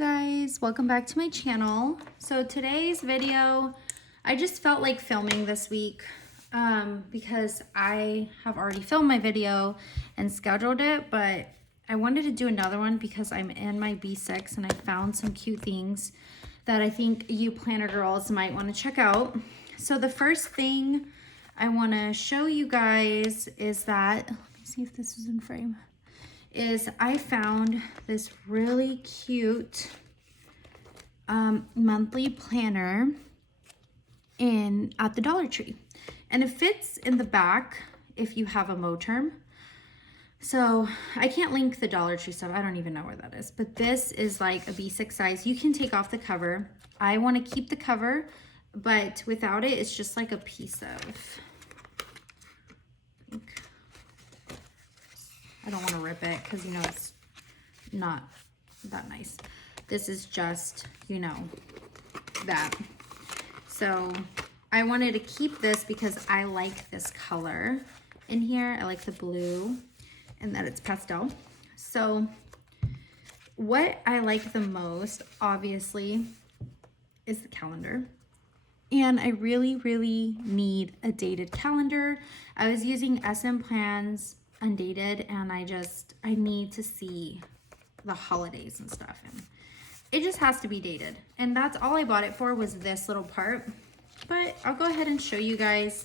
guys, welcome back to my channel. So today's video, I just felt like filming this week because I have already filmed my video and scheduled it, but I wanted to do another one because I'm in my B6 and I found some cute things that I think you planner girls might want to check out. So the first thing I want to show you guys is that, let me see if this is in frame, is I found this really cute monthly planner at the Dollar Tree, and it fits in the back if you have a Moterm. So I can't link the Dollar Tree stuff. I don't even know where that is, but this is like a B6 size. You can take off the cover. I want to keep the cover, but without it, it's just like a piece of, I don't want to rip it because, you know, it's not that nice. This is just, you know, that. So I wanted to keep this because I like this color in here. I like the blue and that it's pastel. So what I like the most, obviously, is the calendar. And I really, really need a dated calendar. I was using SM Plans undated, and I need to see the holidays and stuff, and it just has to be dated. And that's all I bought it for, was this little part. But I'll go ahead and show you guys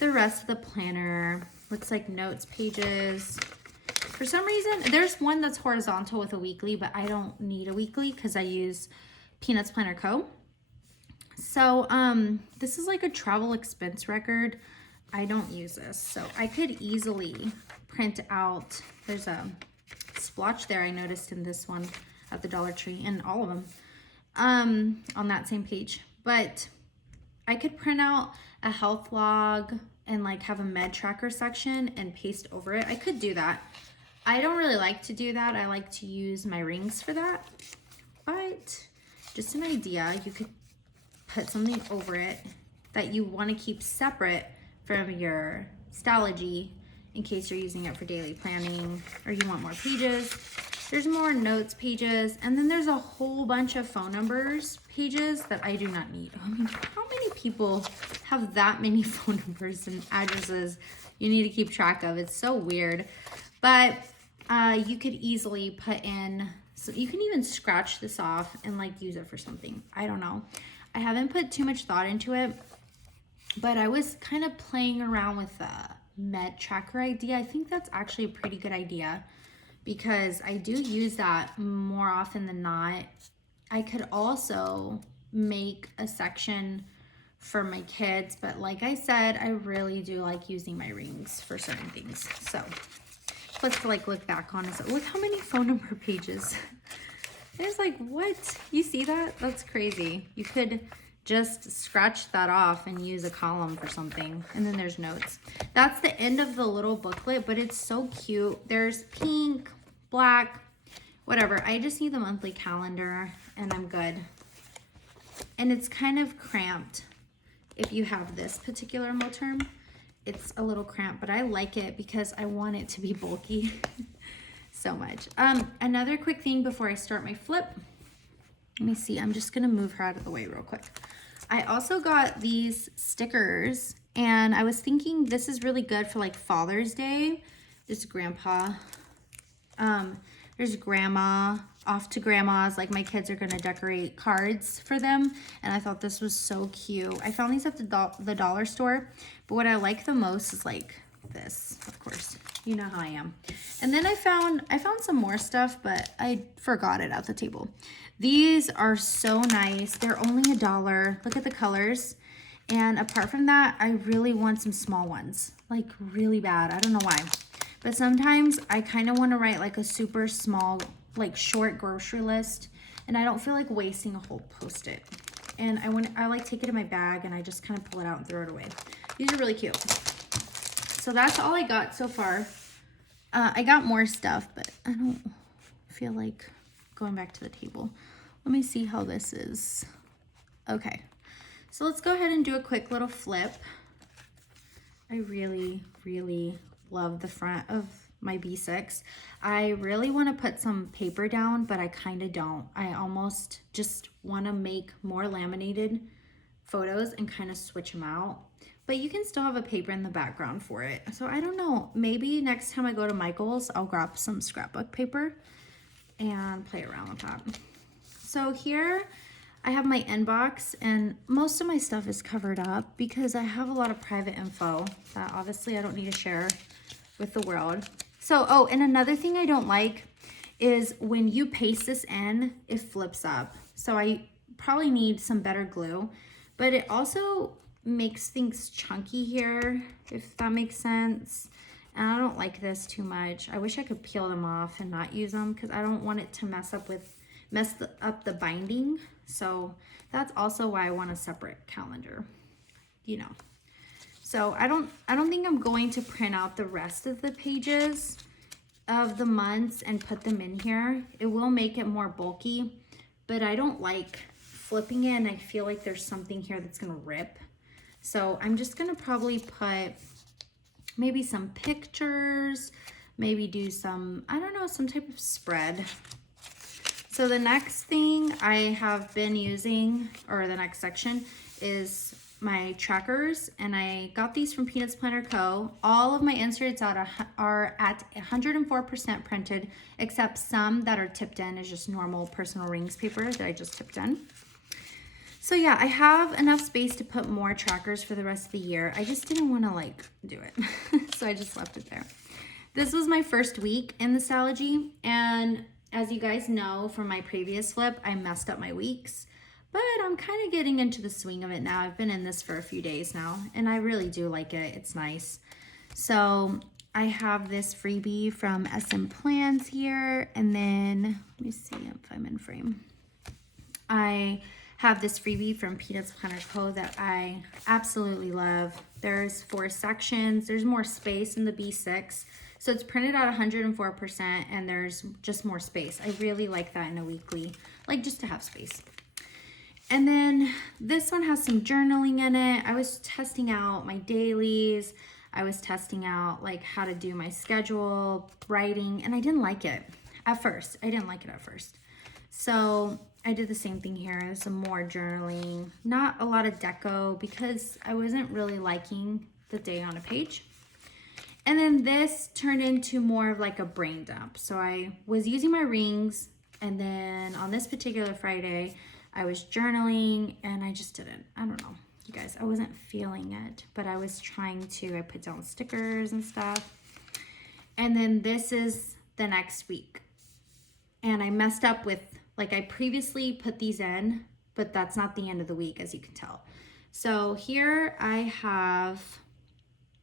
the rest of the planner. Looks like notes pages. For some reason, there's one that's horizontal with a weekly, but I don't need a weekly because I use Peanuts Planner Co. So this is like a travel expense record. I don't use this, so I could easily print out, there's a splotch there I noticed in this one at the Dollar Tree, and all of them on that same page. But I could print out a health log and like have a med tracker section and paste over it. I could do that. I don't really like to do that. I like to use my rings for that, but just an idea. You could put something over it that you want to keep separate from your stalogy in case you're using it for daily planning or you want more pages. There's more notes pages, and then there's a whole bunch of phone numbers pages that I do not need. I mean, how many people have that many phone numbers and addresses you need to keep track of? It's so weird. But you could easily put in, so you can even scratch this off and like use it for something. I don't know. I haven't put too much thought into it, but I was kind of playing around with the med tracker idea. I think that's actually a pretty good idea because I do use that more often than not. I could also make a section for my kids, but like I said, I really do like using my rings for certain things. So plus to like look back on is, look how many phone number pages. There's like, what? You see that? That's crazy. You could just scratch that off and use a column for something. And then there's notes. That's the end of the little booklet, but it's so cute. There's pink, black, whatever. I just need the monthly calendar and I'm good. And it's kind of cramped if you have this particular Moterm. It's a little cramped, but I like it because I want it to be bulky. So much. Another quick thing before I start my flip. Let me see. I'm just going to move her out of the way real quick. I also got these stickers, and I was thinking this is really good for like Father's Day. There's grandpa. There's grandma. Off to grandma's. Like my kids are going to decorate cards for them, and I thought this was so cute. I found these at the dollar store, but what I like the most is like this, of course. You know how I am. And then I found some more stuff, but I forgot it at the table. These are so nice. They're only $1. Look at the colors. And apart from that, I really want some small ones, like really bad. I don't know why, but sometimes I kind of want to write like a super small, like short grocery list, and I don't feel like wasting a whole Post-it. And I like take it in my bag and I just kind of pull it out and throw it away. These are really cute. So that's all I got so far. I got more stuff, but I don't feel like going back to the table. Let me see how this is. Okay, so let's go ahead and do a quick little flip. I really, really love the front of my B6. I really want to put some paper down, but I kind of don't. I almost just want to make more laminated photos and kind of switch them out. But you can still have a paper in the background for it. So I don't know, maybe next time I go to Michael's, I'll grab some scrapbook paper and play around with that. So here I have my inbox, and most of my stuff is covered up because I have a lot of private info that obviously I don't need to share with the world. So, oh, and another thing I don't like is when you paste this in, it flips up. So I probably need some better glue, but it also makes things chunky here, if that makes sense. And I don't like this too much. I wish I could peel them off and not use them because I don't want it to mess up the binding. So that's also why I want a separate calendar, you know. So I don't think I'm going to print out the rest of the pages of the months and put them in here. It will make it more bulky, but I don't like flipping it, and I feel like there's something here that's gonna rip. So I'm just gonna probably put maybe some pictures, maybe do some, I don't know, some type of spread. So the next thing I have been using, or the next section, is my trackers, and I got these from Peanuts Planner Co. All of my inserts are at 104% printed, except some that are tipped in is just normal personal rings paper that I just tipped in. So yeah, I have enough space to put more trackers for the rest of the year. I just didn't want to like do it. So I just left it there. This was my first week in the stalogy, and as you guys know from my previous flip, I messed up my weeks, but I'm kind of getting into the swing of it now. I've been in this for a few days now, and I really do like it. It's nice. So I have this freebie from SM Plans here, and then let me see if I'm in frame. I have this freebie from Peanuts Planner Co. that I absolutely love. There's 4 sections. There's more space in the B6. So it's printed at 104%, and there's just more space. I really like that in a weekly, like just to have space. And then this one has some journaling in it. I was testing out my dailies. I was testing out like how to do my schedule, writing, and I didn't like it at first. I didn't like it at first. So I did the same thing here, some more journaling, not a lot of deco because I wasn't really liking the day on a page. And then this turned into more of like a brain dump. So I was using my rings, and then on this particular Friday, I was journaling, and I just didn't, I don't know, you guys, I wasn't feeling it, but I was trying to, I put down stickers and stuff. And then this is the next week. And I messed up with, like I previously put these in, but that's not the end of the week, as you can tell. So here I have,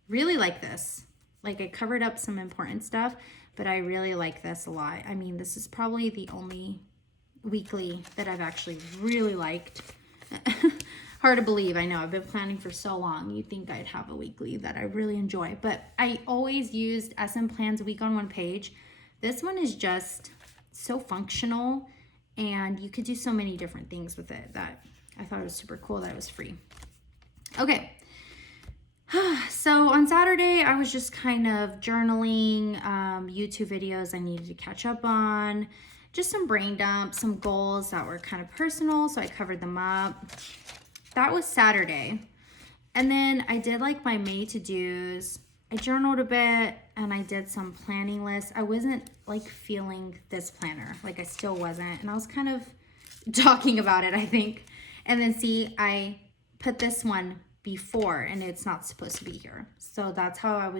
really like this. Like I covered up some important stuff, but I really like this a lot. I mean, this is probably the only weekly that I've actually really liked. Hard to believe, I know. I've been planning for so long. You'd think I'd have a weekly that I really enjoy, but I always used SM Plans week on one page. This one is just so functional, and you could do so many different things with it that I thought it was super cool that it was free. Okay. So on Saturday, I was just kind of journaling, YouTube videos I needed to catch up on, just some brain dumps, some goals that were kind of personal, so I covered them up. That was Saturday. And then I did like my May to-dos. I journaled a bit, and I did some planning lists. I wasn't like feeling this planner, like I still wasn't, and I was kind of talking about it, I think. And then see, I put this one before, and it's not supposed to be here. So that's how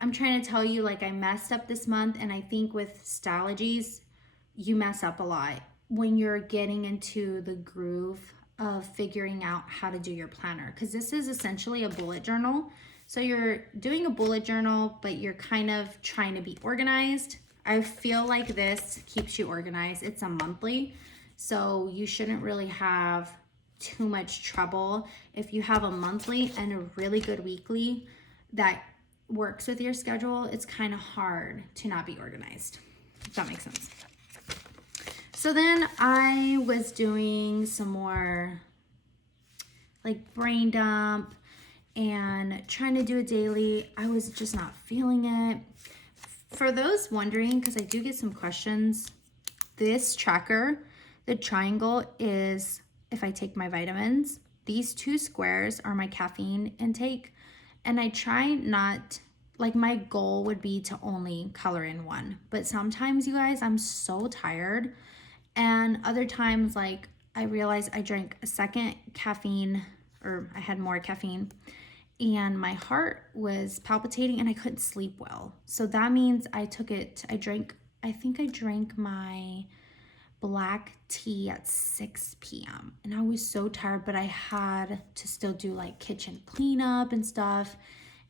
I'm trying to tell you, like I messed up this month, and I think with stalogies, you mess up a lot when you're getting into the groove of figuring out how to do your planner, because this is essentially a bullet journal. So you're doing a bullet journal, but you're kind of trying to be organized. I feel like this keeps you organized. It's a monthly, so you shouldn't really have too much trouble. If you have a monthly and a really good weekly that works with your schedule, it's kind of hard to not be organized, if that makes sense. So then I was doing some more like brain dump and trying to do a daily. I was just not feeling it. for those wondering, because I do get some questions, this tracker, the triangle is if I take my vitamins. These 2 squares are my caffeine intake. And I try not, like my goal would be to only color in 1. But sometimes, you guys, I'm so tired. And other times, like I realized I drank a second caffeine, or I had more caffeine, and my heart was palpitating and I couldn't sleep well. So that means I think I drank my black tea at 6 p.m. and I was so tired, but I had to still do like kitchen cleanup and stuff,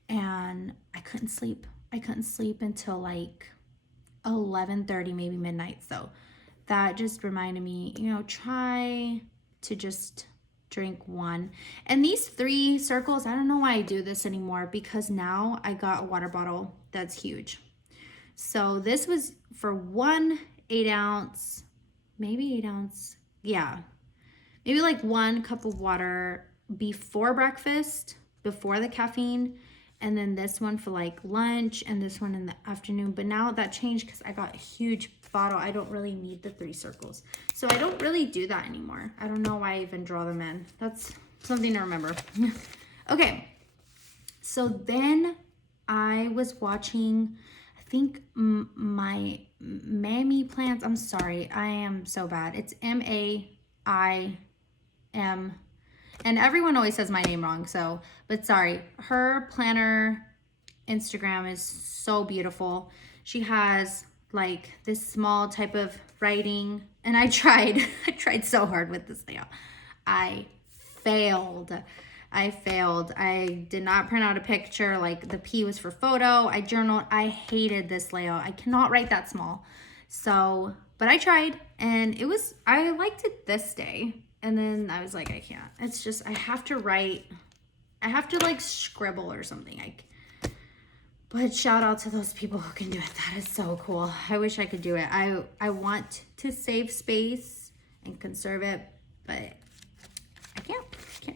and I couldn't sleep. I couldn't sleep until like 11:30, maybe midnight. So that just reminded me, you know, try to just drink 1. And these 3 circles, I don't know why I do this anymore, because now I got a water bottle that's huge. So this was for 1 8-ounce, maybe 8 ounce. Yeah. Maybe like 1 cup of water before breakfast, before the caffeine. And then this one for like lunch, and this one in the afternoon. But now that changed because I got a huge bottle. I don't really need the 3 circles. So I don't really do that anymore. I don't know why I even draw them in. That's something to remember. Okay. So then I was watching, I think my Mammy Plants. I'm sorry. I am so bad. It's MAIM. And everyone always says my name wrong, so, but sorry. Her planner Instagram is so beautiful. She has like this small type of writing, and I tried so hard with this layout. I failed. I did not print out a picture. Like the P was for photo. I journaled. I hated this layout. I cannot write that small. So, but I tried, and I liked it this day. And then I was like, I can't. It's just, I have to write. I have to like scribble or something. But shout out to those people who can do it. That is so cool. I wish I could do it. I want to save space and conserve it, but I can't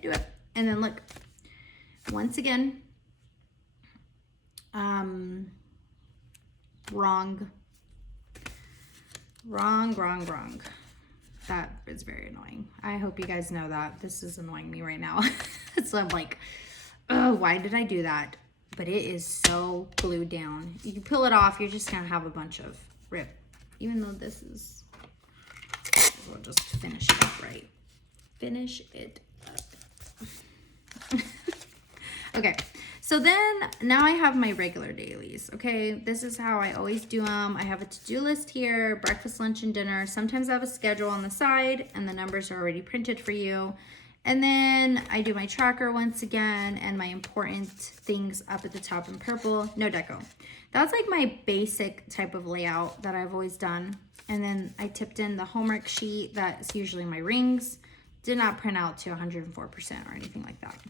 do it. And then look, once again, wrong. That is very annoying. I hope you guys know that. This is annoying me right now. So I'm like, oh, why did I do that? But it is so glued down. You peel it off, you're just gonna have a bunch of rip. Even though this is, we'll just finish it up right. Finish it up. Okay, so then now I have my regular dailies, okay? This is how I always do them. I have a to-do list here, breakfast, lunch, and dinner. Sometimes I have a schedule on the side, and the numbers are already printed for you. And then I do my tracker once again, and my important things up at the top in purple, no deco. That's like my basic type of layout that I've always done. And then I tipped in the homework sheet. That's usually my rings. Did not print out to 104% or anything like that.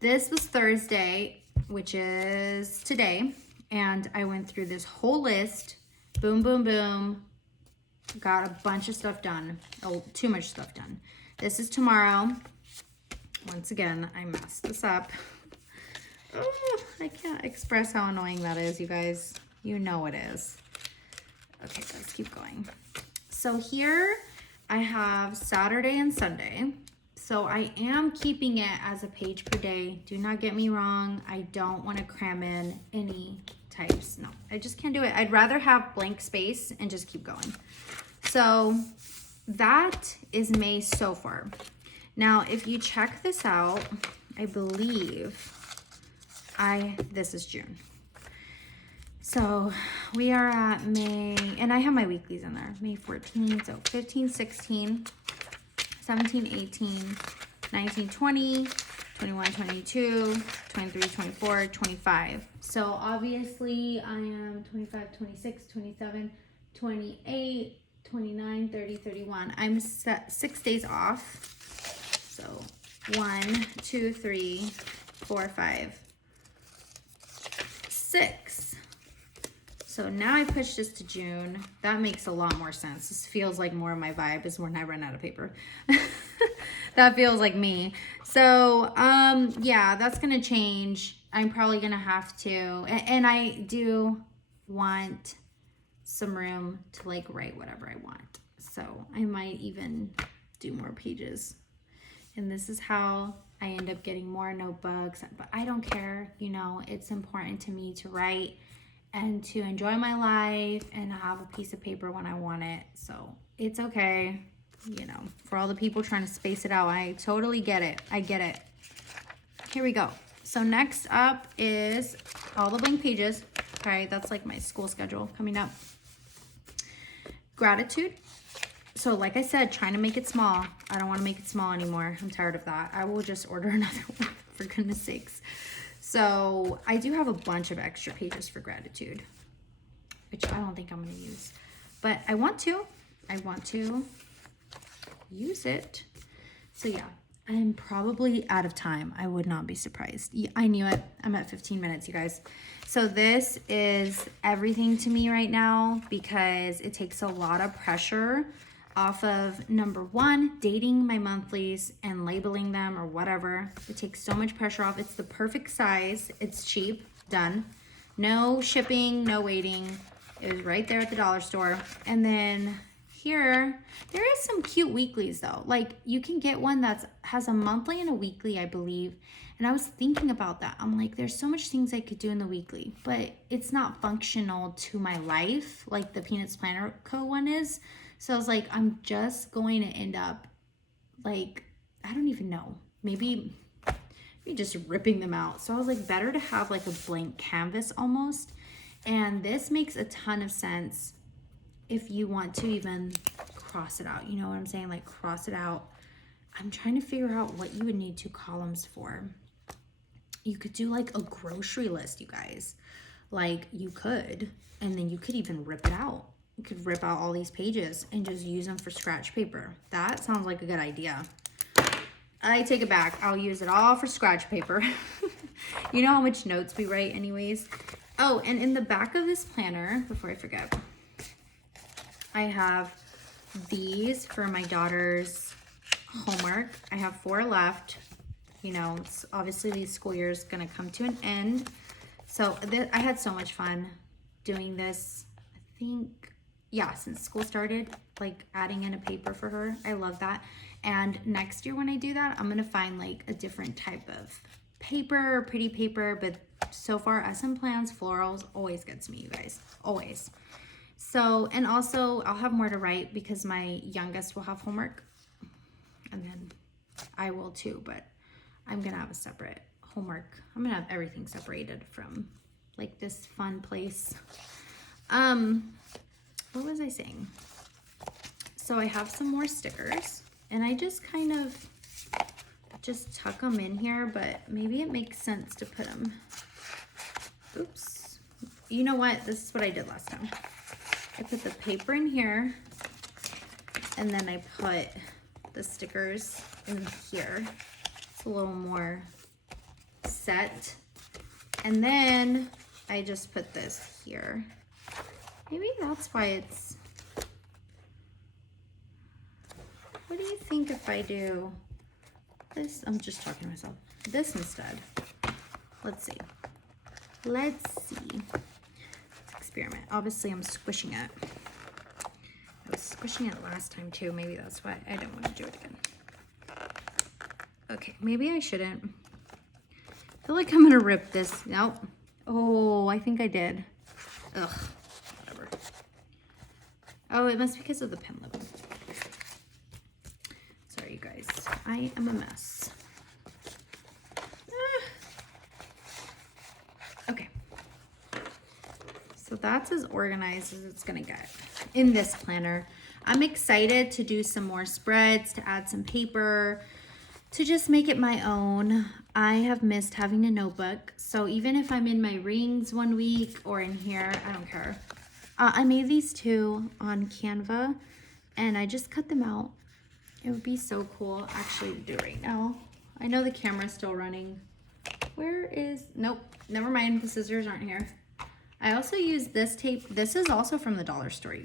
This was Thursday, which is today, and I went through this whole list. Boom, boom, boom. Got a bunch of stuff done. Oh, too much stuff done. This is tomorrow. Once again, I messed this up. Oh, I can't express how annoying that is, you guys. You know it is. Okay, let's keep going. So here I have Saturday and Sunday. So I am keeping it as a page per day. Do not get me wrong. I don't want to cram in any types. No, I just can't do it. I'd rather have blank space and just keep going. So that is May so far. Now, if you check this out, I believe this is June. So we are at May, and I have my weeklies in there. May 14, so 15, 16, 17, 18, 19, 20, 21, 22, 23, 24, 25. So obviously I am 25, 26, 27, 28, 29, 30, 31. I'm set 6 days off. So 1, 2, 3, 4, 5, 6. So now I pushed this to June. That makes a lot more sense. This feels like more of my vibe is when I run out of paper. That feels like me. So, yeah, that's going to change. I'm probably going to have to, and I do, want some room to like write whatever I want. So I might even do more pages. And this is how I end up getting more notebooks, but I don't care. You know, it's important to me to write and to enjoy my life and have a piece of paper when I want it. So it's okay. You know, for all the people trying to space it out, I totally get it. I get it. Here we go. So next up is all the blank pages. Okay, that's like my school schedule coming up. Gratitude. So like I said, trying to make it small. I don't want to make it small anymore. I'm tired of that. I will just order another one, for goodness sakes. So I do have a bunch of extra pages for gratitude, which I don't think I'm going to use. But I want to use it. So yeah, I'm probably out of time. I would not be surprised. I knew it. I'm at 15 minutes, you guys. So this is everything to me right now because it takes a lot of pressure off of, number one, dating my monthlies and labeling them or whatever. It takes so much pressure off. It's the perfect size. It's cheap. Done. No shipping, no waiting. It was right there at the dollar store. And then here, there is some cute weeklies though. Like you can get one that has a monthly and a weekly, I believe. And I was thinking about that. I'm like, there's so much things I could do in the weekly, but it's not functional to my life like the Peanuts Planner Co. one is. So I was like, I'm just going to end up like, I don't even know, maybe just ripping them out. So I was like, better to have like a blank canvas almost. And this makes a ton of sense if you want to even cross it out. You know what I'm saying? Like cross it out. I'm trying to figure out what you would need 2 columns for. You could do like a grocery list, you guys. Like you could, and then you could even rip it out. You could rip out all these pages and just use them for scratch paper. That sounds like a good idea. I take it back. I'll use it all for scratch paper. You know how much notes we write anyways. Oh, and in the back of this planner, before I forget, I have these for my daughter's homework. I have 4 left. You know, obviously these school year is going to come to an end. So I had so much fun doing this. I think, yeah, since school started, like adding in a paper for her. I love that. And next year when I do that, I'm going to find like a different type of paper, pretty paper. But so far, SM Plans, florals always gets me, you guys. Always. So, and also I'll have more to write because my youngest will have homework. And then I will too, but I'm going to have a separate homework. I'm going to have everything separated from like this fun place. What was I saying? So I have some more stickers and I just kind of just tuck them in here, but maybe it makes sense to put them. Oops. You know what? This is what I did last time. I put the paper in here and then I put the stickers in here. It's a little more set. And then I just put this here. Maybe that's why it's... What do you think if I do this? I'm just talking to myself. This instead. Let's see. Let's see. Let's experiment. Obviously, I'm squishing it. I was squishing it last time too. Maybe that's why I don't want to do it again. Okay, maybe I shouldn't. I feel like I'm gonna rip this. Nope. Oh, I think I did. Ugh. Whatever. Oh, it must be because of the pen level. Sorry, you guys. I am a mess. Okay. So that's as organized as it's gonna get in this planner. I'm excited to do some more spreads, to add some paper, to just make it my own. I have missed having a notebook. So even if I'm in my rings one week or in here, I don't care. I made these 2 on Canva and I just cut them out. It would be so cool actually to do right now. I know the camera's still running. Where is, nope, never mind. The scissors aren't here. I also use this tape. This is also from the dollar store, you